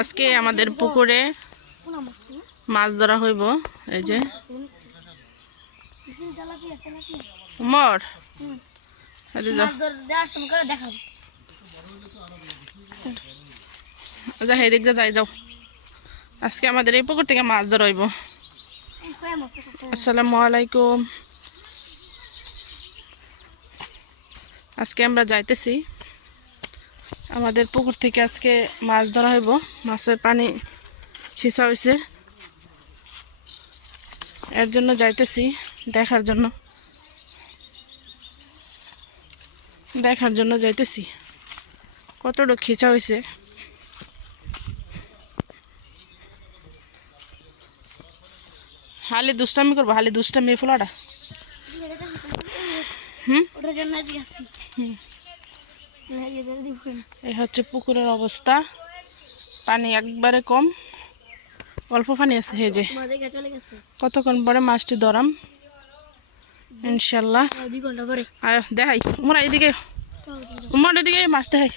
আজকে আমাদের পুকুরে মাছ ধরা হইব। এই যে মর এদিক দিয়ে যাই যাও। আজকে আমাদের এই পুকুর থেকে মাছ ধরা হইব। আসসালামু আলাইকুম। আজকে আমরা যাইতেছি আমাদের পুকুর থেকে। আজকে মাছ ধরা হইব। মাছের পানি ছিঁচা হয়েছে, এর জন্য যাইতেছি দেখার জন্য যাইতেছি কতটা খিচা হয়েছে। হালি দুষ্টামি করবো, হালি দুষ্টামি ফোলাটা। এই হচ্ছে পুকুরের অবস্থা। পানি একবারে কম, অল্প পানি আছে। হে যে কতক্ষণ পরে মাছটি ধরাম ইনশাল্লাহ। দেখাই মোরা এইদিকে, উমার এদিকে মাছ দেখাই।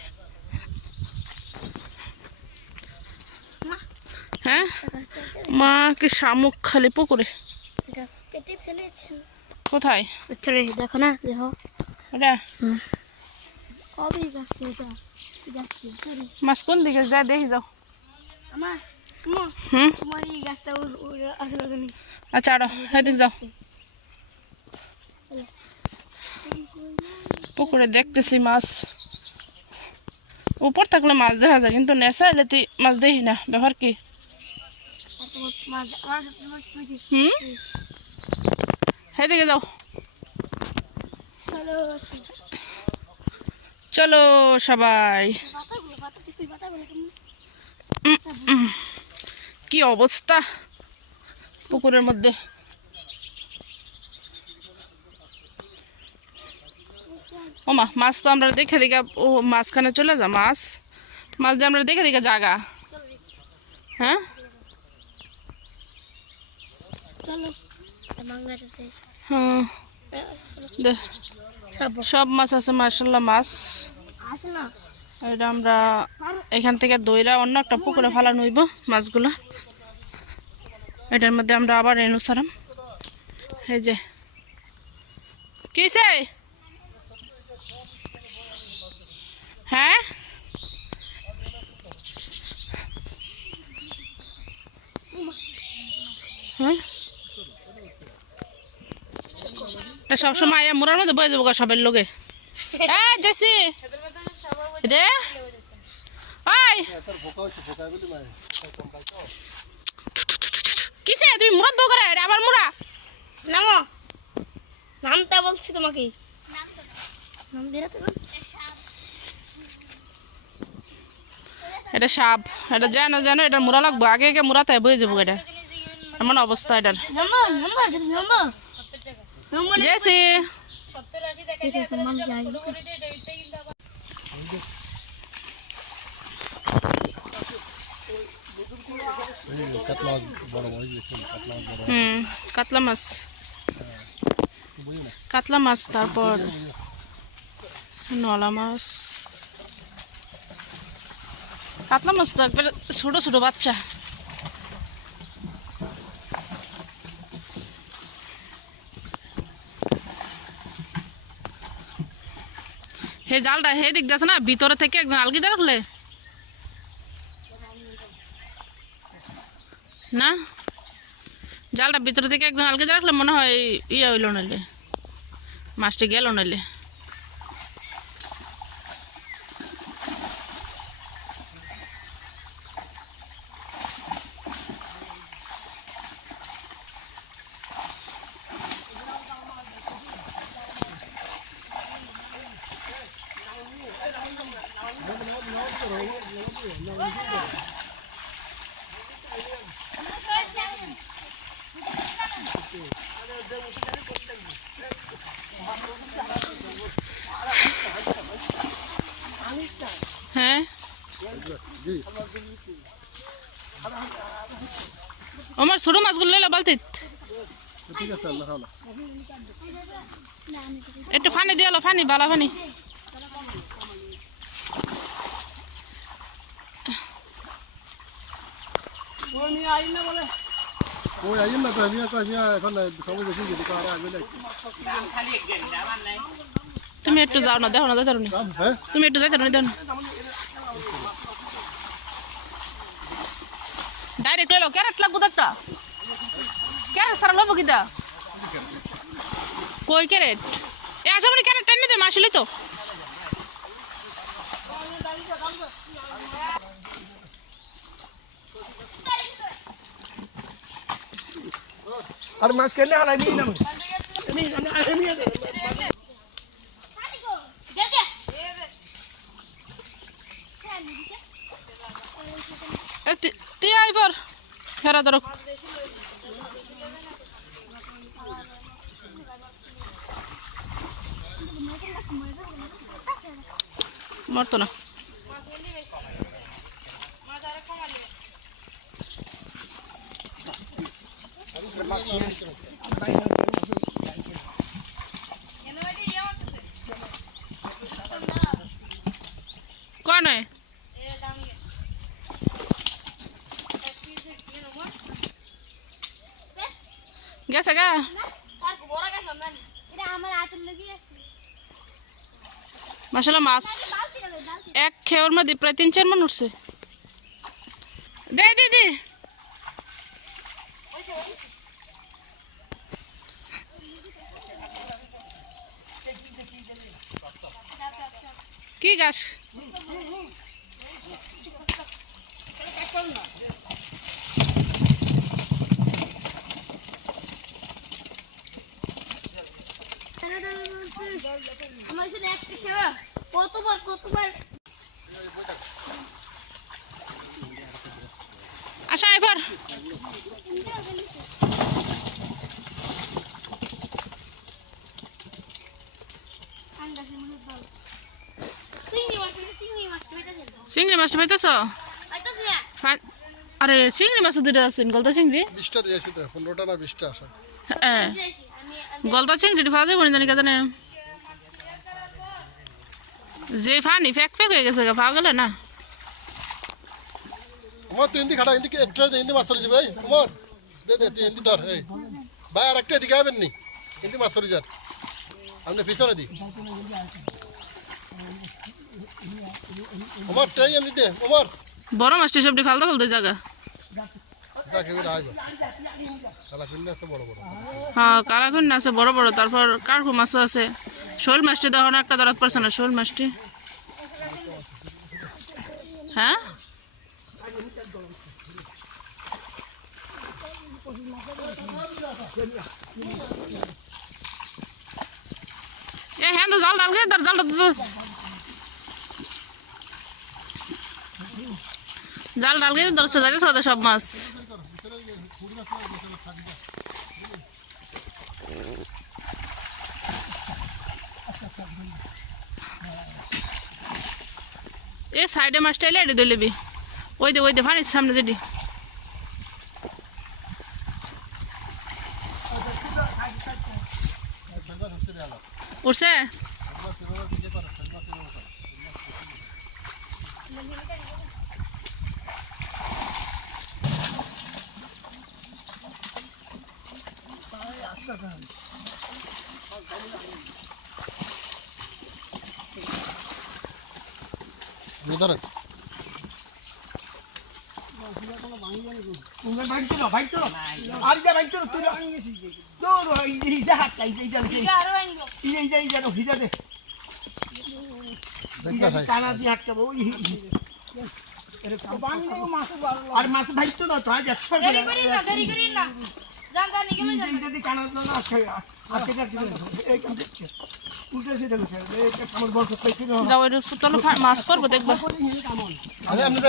হ্যাঁ মা কি শামুক খালি পুকুরে? কোথায় দেখো না, দেখো মাছ কোন দিকে যা দেখি যাও। আচ্ছা আরো সেদিক যাও। পুকুরে দেখতেছি মাছ। উপর থাকলে মাছ দেখা যায়, কিন্তু নেশা এলে তুই মাছ দেখি না। ব্যাপার কি? সেদিকে যাও। চলো সবাই। কি অবস্থা পুকুরের মধ্যে। ও মা, মাছ তো আমরা দেখে দেখে ও মাঝখানে চলে যা। মাছ যে আমরা দেখে দেখে জাগা। হ্যাঁ সব মাছ আছে মাশাআল্লাহ। মাছ এটা আমরা এখান থেকে দইরা অন্য একটা পুকুরে ফালা নইব মাছগুলো। এটার মধ্যে আমরা আবার রেনু সারাম। এই যে কিসে, হ্যাঁ সবসময় মোড়ার মধ্যে বয়ে যাবো সবের লোকে। জেসি রে কিসে তুমি মুরাদ বউ করে আমার মুড়া নামো। নামটা বলছি তোমাকে, এটা সাপ। এটা জানো জানো এটা মুড়া লাগবো। আগে আগে মুড়াতে বয়ে যাবো। এটা এমন অবস্থা এটার। জেসি কাতলা মাছ, কাতলা মাছ, তারপর নলা মাছ। কাতলা মাছ তো একবারে ছোট ছোট বাচ্চা। হে জালটা হে দিক আছে না, ভিতরে থেকে একদম আলগি রাখলে না, জালটা ভিতরে থেকে একদম আলগি রাখলে মনে হয় ইয়ে হইল নইলে মাছটি গেল নইলে। হ্যাঁ আমার ছোট মাছগুলো লইলা বালতি একটু পানি দিয়ে এলো, পানি বালা পানি। ওই আইন না তো আমি এখন সবাই বেশি যদি কারা আসবে না তুমি একটু যাও না, দেখো না, দেখো না, হ্যাঁ তুমি একটু যাইতে না, দেখো না। ডাইরেক্ট এলো ক্যারেট লাগবো তো একটা, ক্যারেট সারা লবো কিটা, কই ক্যারেট এ আসা মানে ক্যারেট টেনে দে মাসলি তো। আর মাছ কেন হারাই নি না তুই আই পর ফেরা ধরো মরতো না। কোন গেছে গা মাসাল্লাহ মাছ এক খেওর মধ্যে প্রায় 3-4 মণ উঠছে। দে দে দে কি গাছ কতবার আশা এবার চিংড়ি মাছটা পাইতেছ? আরে চিংড়ি মাছ দুটো আছেন গলদা চিংড়ি 20টা দিয়েছি তো 15টা না 20টা আসা হ্যাঁ গলদা চিংড়ি পাওয়া যাবে না জানি কেন যে ফানি ফেক ফেক হয়ে গেছে পাওয়া গেলে না। উমর তুই হিন্দি খাটা হিন্দি একটা হিন্দি মাছ চলে যাবে এই উমর দে দে তুই হিন্দি ধর এই ভাই আর একটা দিকে আবেন নি হিন্দি মাছ চলে যান আপনি পিছনে দি উমর টাই হিন্দি দে উমর বড় মাছটি সবটি ফালতে ফালতে জায়গা দেখে বেটা আইবা কালা পিন্ডা আছে বড় বড় হ্যাঁ কারাগুন আছে বড় বড়, তারপর কার্পু মাছও আছে। শোল মাছটি দেখো না একটা ধরাত পারছে না শোল মাছটি। হ্যাঁ এ হ্যাঁ তো জাল ডালগে তার জালটা তো জাল ডালগে ধরছে যাইতে সব মাছ। এ সাইডে মাছটা এলে এটি দইলেবি ওই দে পানির সামনে যেটি উঠছে। ধরেন আর মাছ ভাইতো না তো আজ 100 দেরি করি না জান জান নিকে লই যান যদি কানা না আছে আজকে কাটি এই কাম দেখছে উল্টা সেটা গেছে এই আমার বড় কইছিল যাও এর চলো মাছ পড়বো দেখবা। আরে আপনি